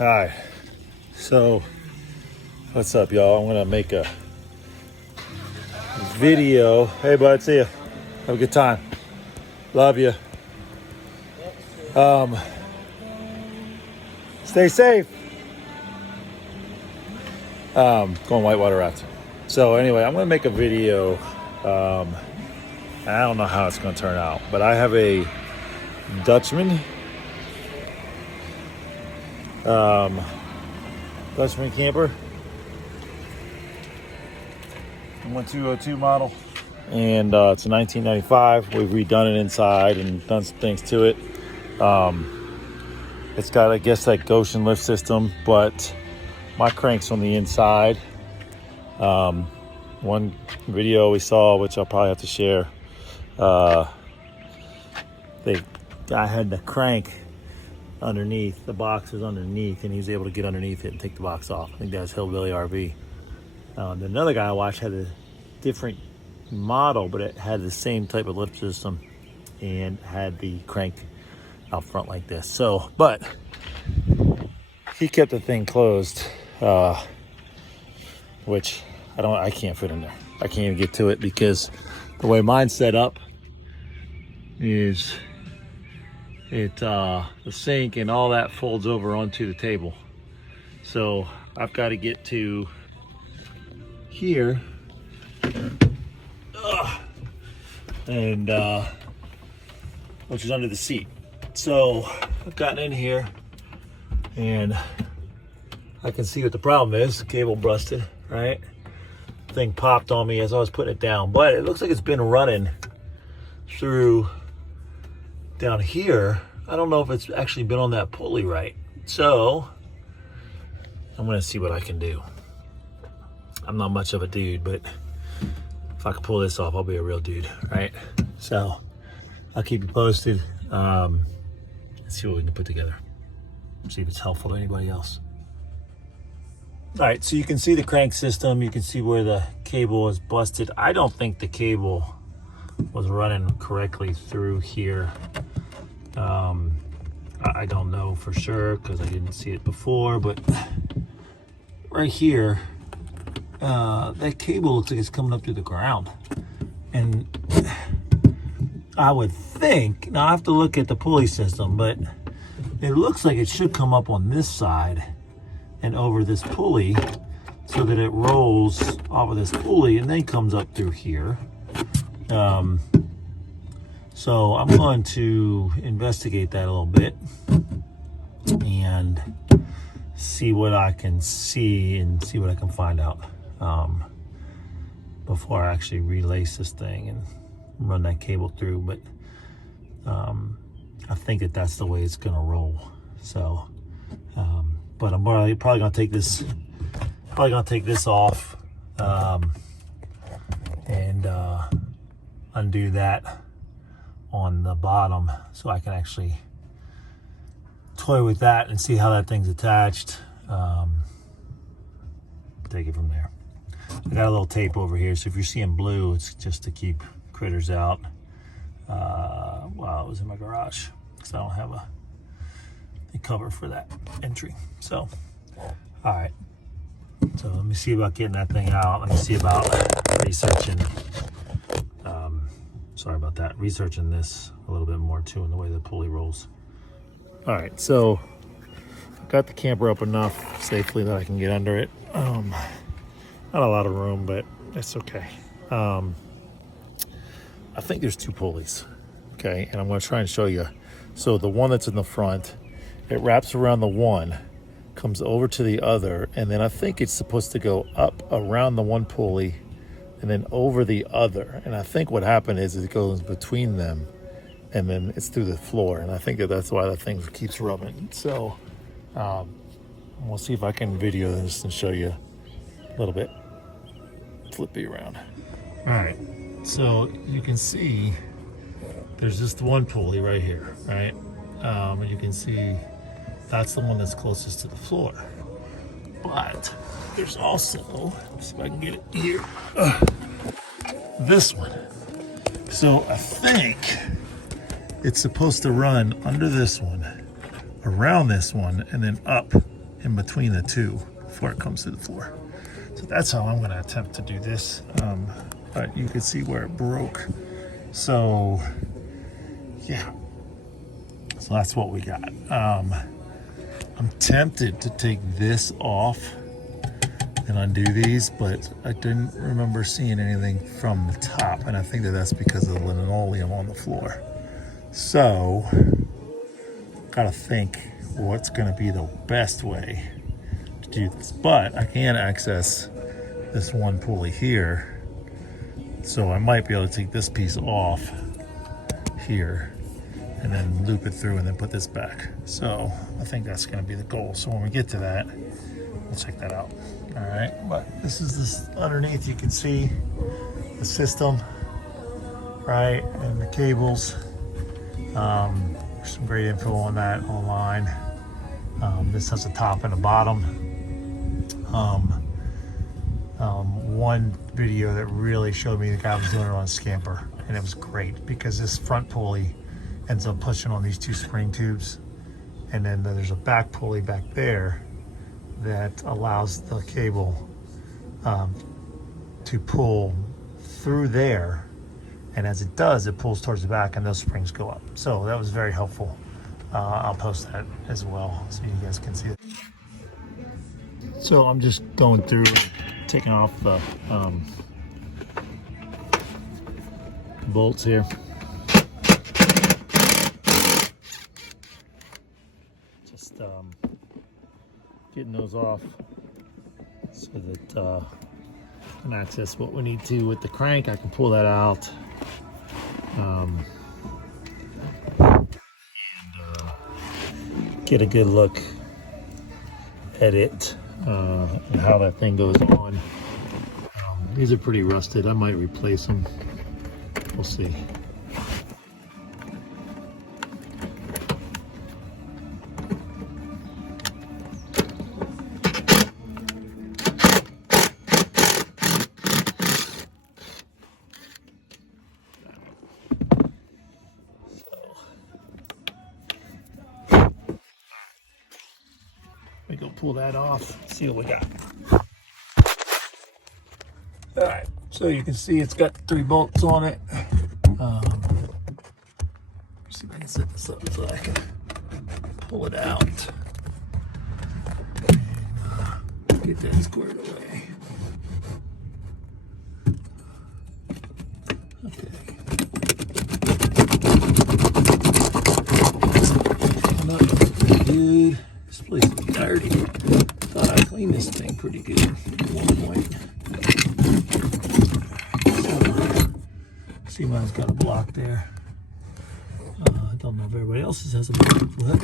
All right, so what's up, y'all? I'm gonna make a video. Hey, bud, see ya. Have a good time. Love you. Stay safe. Going whitewater rafting. So anyway, I'm gonna make a video. I don't know how it's gonna turn out, but I have a Dutchmen. Dutchmen camper. 1202 model. And it's a 1995. We've redone it inside and done some things to it. It's got, I guess, that Goshen lift system, but my crank's on the inside. One video we saw, which I'll probably have to share, I had the crank underneath, the box is underneath, and he was able to get underneath it and take the box off. I think that was Hillbilly RV. Another guy I watched had a different model, but it had the same type of lift system and had the crank out front like this. So, but he kept the thing closed, which I can't fit in there. I can't even get to it because the way mine's set up is the sink and all that folds over onto the table. So I've got to get to here, and which is under the seat. So I've gotten in here and I can see what the problem is. The cable busted, right? Thing popped on me as I was putting it down, but it looks like it's been running through down here. I don't know if it's actually been on that pulley right. So I'm gonna see what I can do. I'm not much of a dude, but if I can pull this off, I'll be a real dude, right? So I'll keep you posted. Let's see what we can put together. See if it's helpful to anybody else. All right, so you can see the crank system. You can see where the cable is busted. I don't think the cable was running correctly through here. I don't know for sure because I didn't see it before, but right here, that cable looks like it's coming up through the ground. And I would think, now I have to look at the pulley system, but it looks like it should come up on this side and over this pulley so that it rolls off of this pulley and then comes up through here. So I'm going to investigate that a little bit and see what I can see and see what I can find out before I actually relace this thing and run that cable through. But I think that that's the way it's gonna roll. So, but I'm probably gonna take this off and undo that on the bottom so I can actually toy with that and see how that thing's attached. Take it from there. I got a little tape over here, so if you're seeing blue, it's just to keep critters out. Well, it was in my garage because I don't have a cover for that entry. So, all right. So let me see about getting that thing out. Let me see about researching. Sorry about that. Researching this a little bit more too in the way the pulley rolls. All right, so I got the camper up enough safely that I can get under it. Not a lot of room, but it's okay. I think there's two pulleys, okay? And I'm gonna try and show you. So the one that's in the front, it wraps around the one, comes over to the other, and then I think it's supposed to go up around the one pulley and then over the other. And I think what happened is it goes between them and then it's through the floor. And I think that's why that thing keeps rubbing. So we'll see if I can video this and show you a little bit. Flip you around. All right, so you can see there's just one pulley right here, right? And you can see that's the one that's closest to the floor. But there's also, let's see if I can get it here, this one. So I think it's supposed to run under this one, around this one, and then up in between the two before it comes to the floor. So that's how I'm gonna attempt to do this. But you can see where it broke. So yeah, so that's what we got. I'm tempted to take this off and undo these, but I didn't remember seeing anything from the top, and I think that that's because of the linoleum on the floor. So gotta think what's gonna be the best way to do this. But I can access this one pulley here, so I might be able to take this piece off here and then loop it through and then put this back. So I think that's gonna be the goal. So when we get to that, we'll check that out. All right, but this is this underneath. You can see the system, right, and the cables. There's some great info on that online. This has a top and a bottom. One video that really showed me, the guy was doing it on a Scamper, and it was great because this front pulley ends up pushing on these two spring tubes, and then there's a back pulley back there that allows the cable to pull through there, and as it does, it pulls towards the back and those springs go up. So that was very helpful. I'll post that as well so you guys can see it. So I'm just going through, taking off the bolts here. Just getting those off so that I can access what we need to with the crank. I can pull that out and get a good look at it and how that thing goes on. These are pretty rusted. I might replace them. We'll see. We go pull that off, see what we got. All right, so you can see it's got 3 bolts on it. See if I can set this up so I can pull it out and get that squared away. Okay. Come up, dude. This place is dirty. Thought I cleaned this thing pretty good at one point. So, see, mine's got a block there. I don't know if everybody else's has a block, but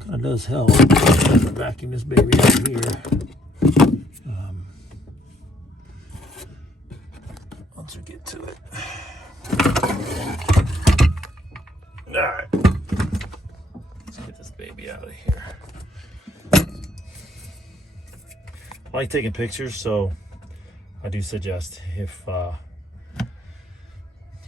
kind of does help. I'm going to vacuum this baby out here. Once we get to it. All right. Let's get this baby out of here. I like taking pictures, so I do suggest if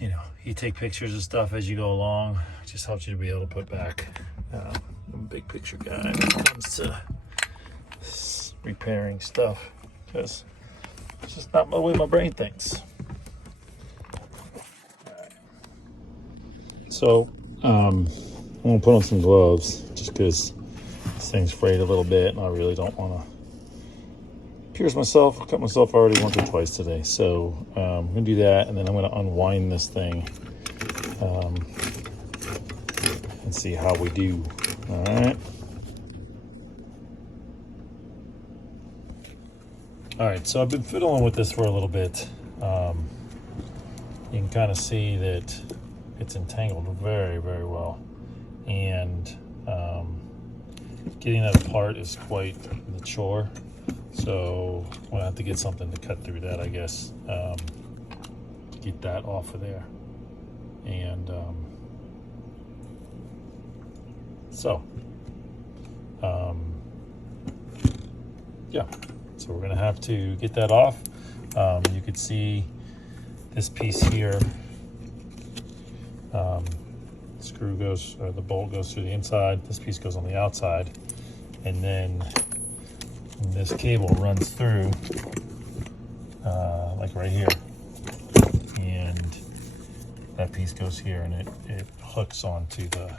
you know, you take pictures of stuff as you go along, it just helps you to be able to put back. I'm a big picture guy when it comes to repairing stuff, because it's just not the way my brain thinks. All right. So I'm gonna put on some gloves just because this thing's frayed a little bit, and I really don't want to pierce myself. I cut myself already once or twice today, so I'm gonna do that, and then I'm gonna unwind this thing and see how we do. All right. All right, so I've been fiddling with this for a little bit. You can kind of see that it's entangled very, very well, and getting that apart is quite the chore. So we'll have to get something to cut through that, I guess, get that off of there. And yeah, so we're gonna have to get that off. You could see this piece here, screw goes, or the bolt goes through the inside, this piece goes on the outside, and then this cable runs through like right here, and that piece goes here, and it hooks onto the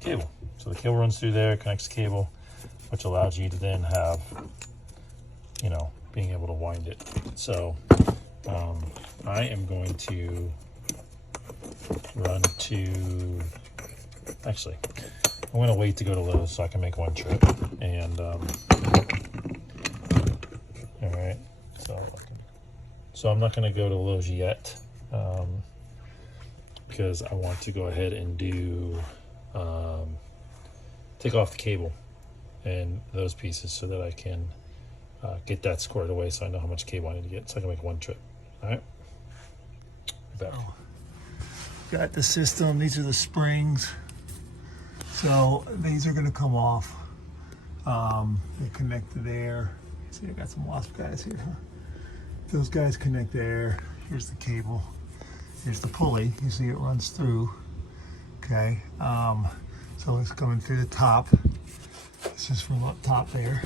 cable. So the cable runs through there, connects the cable, which allows you to then have, you know, being able to wind it. So I am going to run to, actually, I'm going to wait to go to Lowe's so I can make one trip. And all right, so I'm not going to go to Lowe's yet, because I want to go ahead and do take off the cable and those pieces so that I can get that squared away, so I know how much cable I need to get, so I can make one trip. All right, back. Got the system. These are the springs, so these are going to come off. They connect to there. See, I got some wasp guys here. Those guys connect there. Here's the cable. Here's the pulley. You see it runs through. Okay, so it's coming through the top. This is from up top there.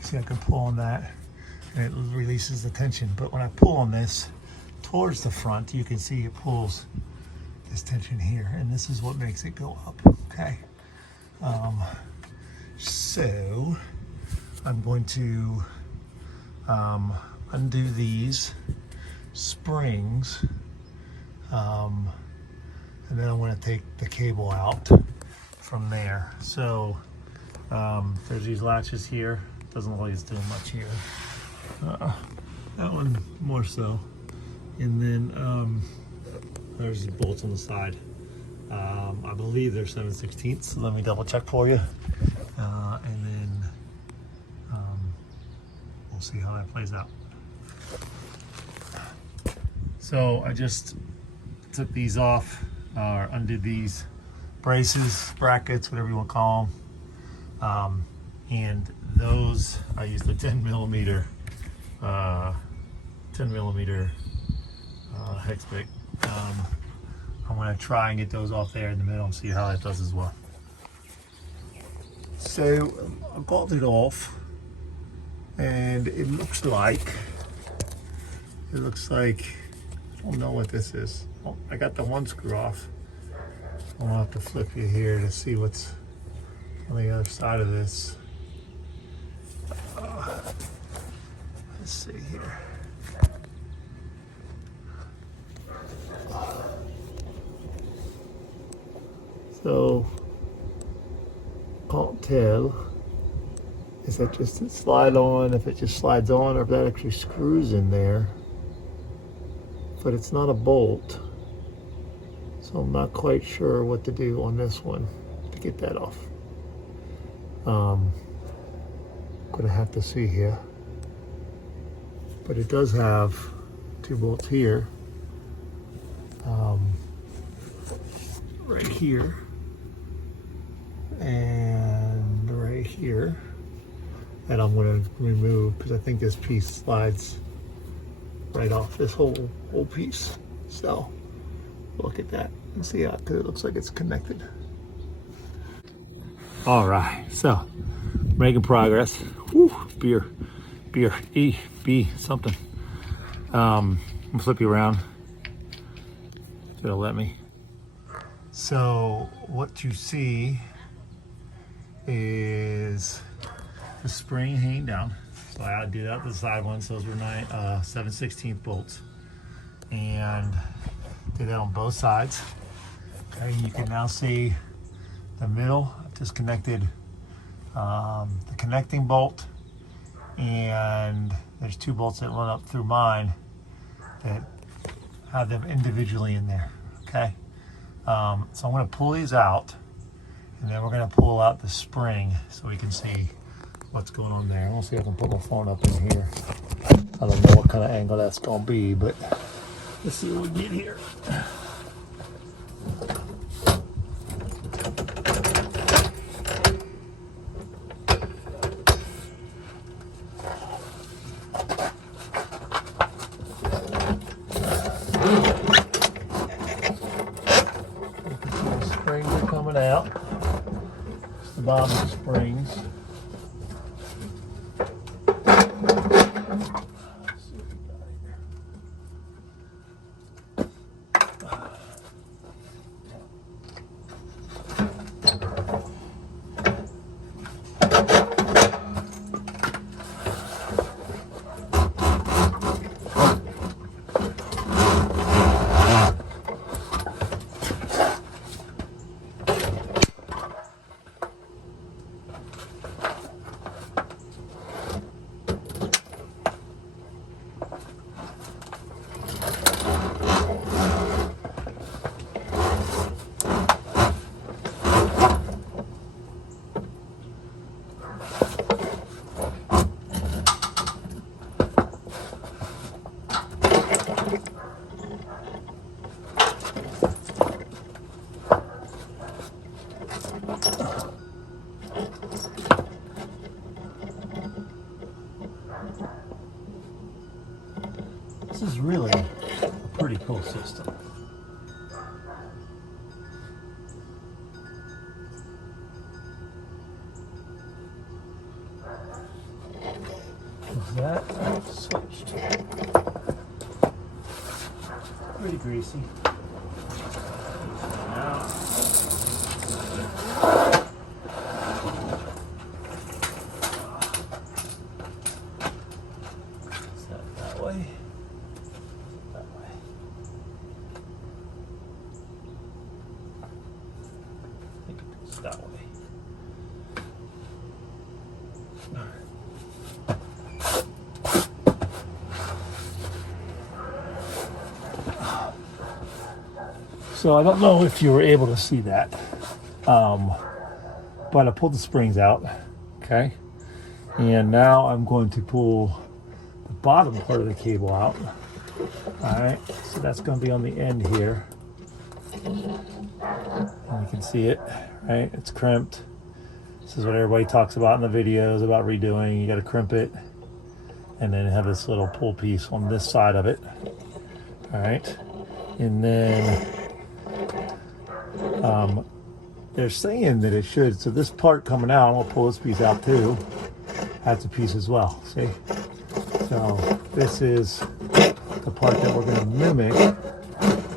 See, I can pull on that, and it releases the tension. But when I pull on this towards the front, you can see it pulls this tension here, and this is what makes it go up. Okay, so I'm going to undo these springs, and then I'm going to take the cable out from there. So there's these latches here. Doesn't look like it's doing much here. That one more so. And then there's the bolts on the side. I believe they're 7/16. So let me double check for you. And then we'll see how that plays out. So I just took these off, or undid these braces, brackets, whatever you want to call them. And those, I used a 10 millimeter hex pick. I'm going to try and get those off there in the middle and see how that does as well. So I got it off, and it looks like I don't know what this is. Oh, I got the one screw off. I'll have to flip you here to see what's on the other side of this. Let's see here. So, can't tell is that just a slide on, if it just slides on, or if that actually screws in there. But it's not a bolt, so I'm not quite sure what to do on this one to get that off. I'm gonna have to see here, but it does have two bolts here, right here and right here, that I'm going to remove because I think this piece slides right off this whole piece. So look at that and see how, because it looks like it's connected. All right, so making progress. Whew, beer, E, B, something. I'm gonna flip you around. So it'll let me. So what you see is the spring hanging down. So I did out the side ones. Those were 7/16 bolts, and did that on both sides. Okay, you can now see the middle. I just connected the connecting bolt, and there's two bolts that run up through mine that have them individually in there. Okay, so I'm going to pull these out, and then we're going to pull out the spring so we can see what's going on there. I'll see if I can put my phone up in here. I don't know what kind of angle that's going to be, but let's see what we get here. Springs are coming out. It's the bottom of the springs. this is really a pretty cool system. Is that switched? Pretty greasy. Now. Is that way? That way. I think it's that way. So I don't know if you were able to see that, but I pulled the springs out, okay? And now I'm going to pull the bottom part of the cable out, all right? So that's gonna be on the end here. And you can see it, right? It's crimped. This is what everybody talks about in the videos about redoing. You gotta crimp it and then have this little pull piece on this side of it, all right? And then they're saying that it should, so this part coming out, I'm gonna pull this piece out too. That's a piece as well, see? So this is the part that we're gonna mimic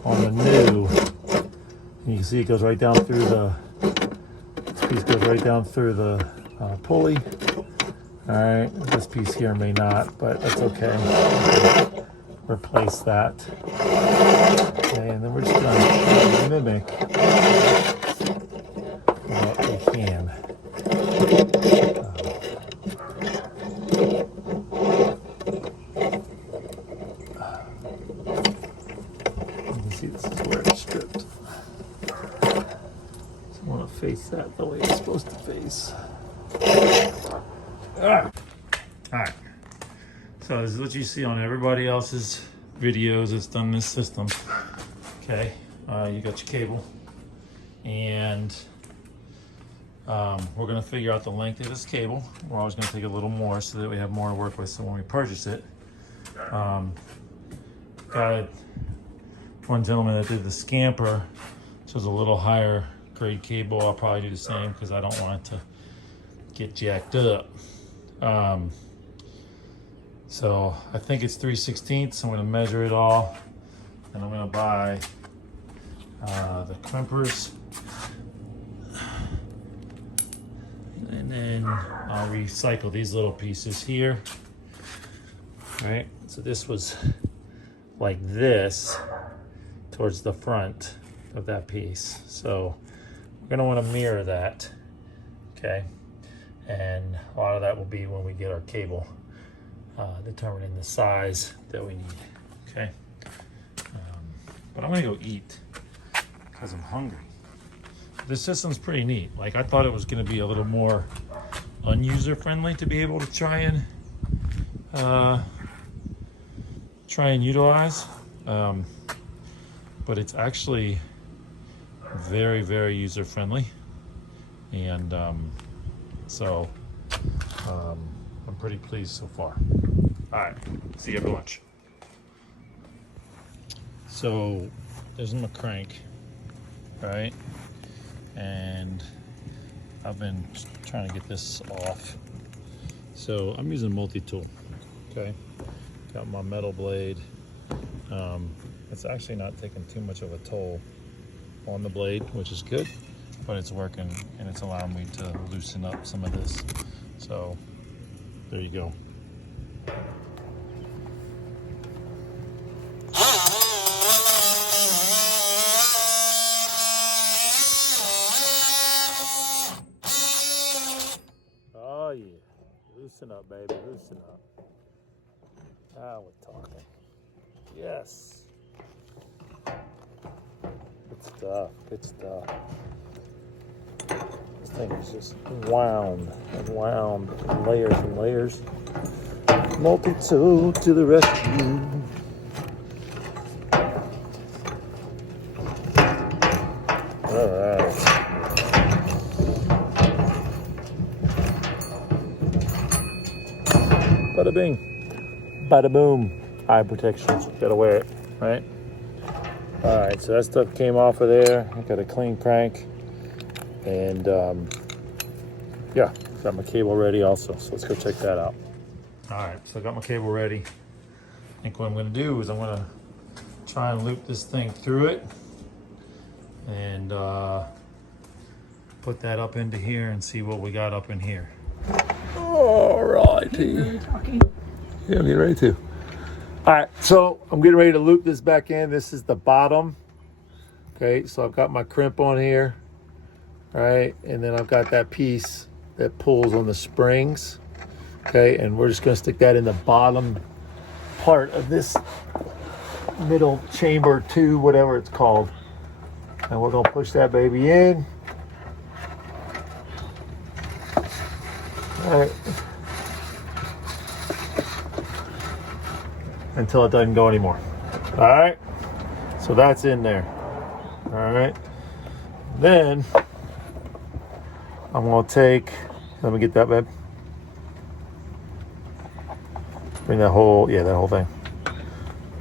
on the new. And you can see it goes right down through the, this piece goes right down through the pulley. All right, this piece here may not, but that's okay. Replace that. Okay, and then we're just gonna mimic what we can. You can see this is where it's stripped. So I want to face that the way it's supposed to face. All right. So this is what you see on everybody else's videos that's done this system. Okay, you got your cable, and we're gonna figure out the length of this cable. We're always gonna take a little more so that we have more to work with. So when we purchase it, got one gentleman that did the Scamper, so it's a little higher grade cable. I'll probably do the same because I don't want it to get jacked up. So I think it's 3/16. I'm gonna measure it all, and I'm gonna buy the crimpers, and then I'll recycle these little pieces here. Right, so this was like this towards the front of that piece. So we're gonna wanna mirror that, okay? And a lot of that will be when we get our cable. Determining the size that we need, okay? But I'm gonna go eat because I'm hungry. This system's pretty neat. Like, I thought it was gonna be a little more unuser friendly to be able to try and utilize, but it's actually very, very user friendly, and so I'm pretty pleased so far. All right, see you at lunch. So there's my crank, right? And I've been trying to get this off. So I'm using multi-tool, okay? Got my metal blade. It's actually not taking too much of a toll on the blade, which is good, but it's working and it's allowing me to loosen up some of this. So there you go. Oh yeah, loosen up, baby, loosen up. Now we're talking. Yes. Good stuff, good stuff. This thing is just wound and wound in layers and layers. Multi-tool to the rescue. All right. Bada bing, bada boom. eye protection. Gotta wear it, right? All right, so that stuff came off of there. I got a clean crank, and yeah, got my cable ready also. So let's go check that out. All right, so I got my cable ready. I think what I'm gonna do is I'm gonna try and loop this thing through it and put that up into here and see what we got up in here. All righty. Yeah, I'm getting ready to. All right, so I'm getting ready to loop this back in. This is the bottom. Okay, so I've got my crimp on here, all right, and then I've got that piece that pulls on the springs. Okay, and we're just gonna stick that in the bottom part of this middle chamber 2, whatever it's called. And we're gonna push that baby in. All right. Until it doesn't go anymore. All right, so that's in there. All right, then I'm gonna take, let me get that, babe. Bring that whole, yeah, that whole thing.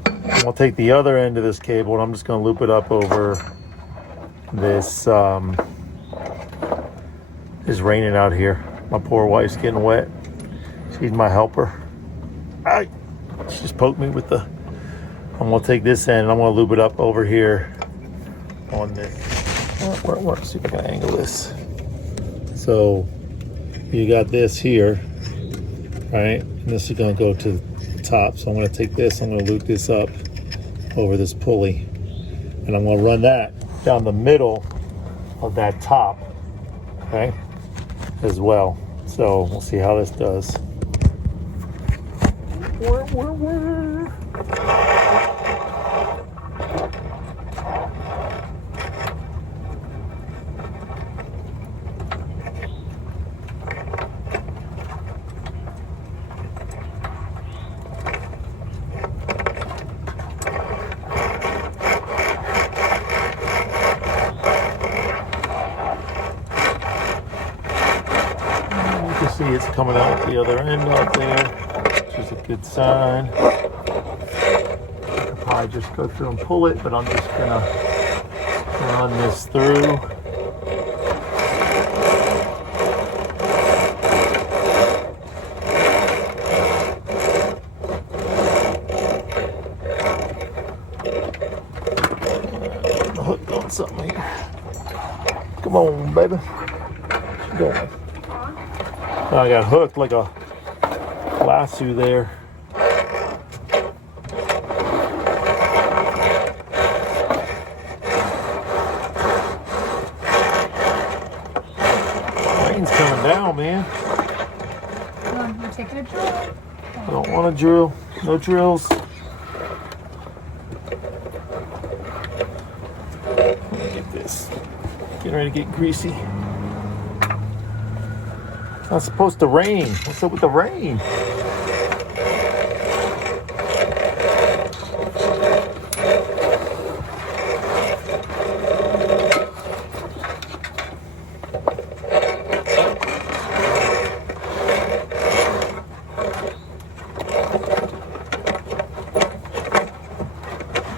I'm gonna take the other end of this cable and I'm just gonna loop it up over this. It's raining out here. My poor wife's getting wet. She's my helper. Ay. She just poked me with the, I'm gonna take this end and I'm gonna loop it up over here on this. Let's see if I can angle this. So you got this here, right? And this is gonna go to the top. So I'm gonna take this, I'm gonna loop this up over this pulley. And I'm gonna run that down the middle of that top, okay, as well. So we'll see how this does. You can see it's coming out the other end out there, which is a good sign. I'll probably just go through and pull it, but I'm just gonna run this through. Hook on something here. Come on, baby. What's going? I got hooked like a lasso there. Rain's coming down, man. You taking a drill? I don't want to drill. No drills. Let me get this. Getting ready to get greasy. It's not supposed to rain. What's up with the rain?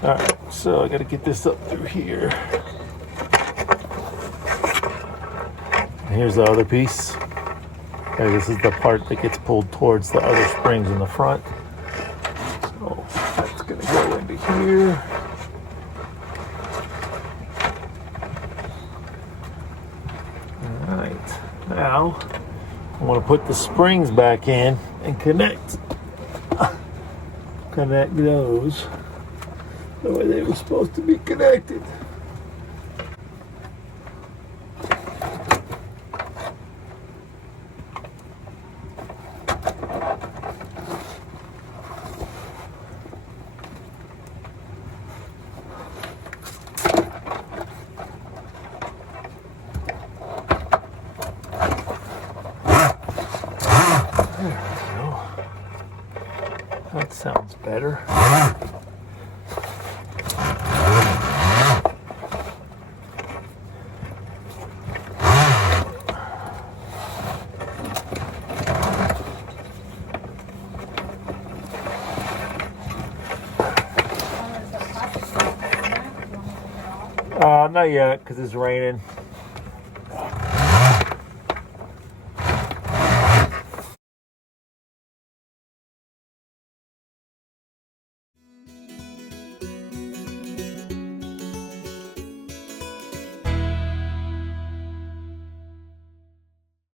All right, so I got to get this up through here. And here's the other piece. Okay, this is the part that gets pulled towards the other springs in the front. So that's going to go into here. All right, now I want to put the springs back in and connect those the way they were supposed to be connected. There we go. That sounds better. Not yet, because it's raining.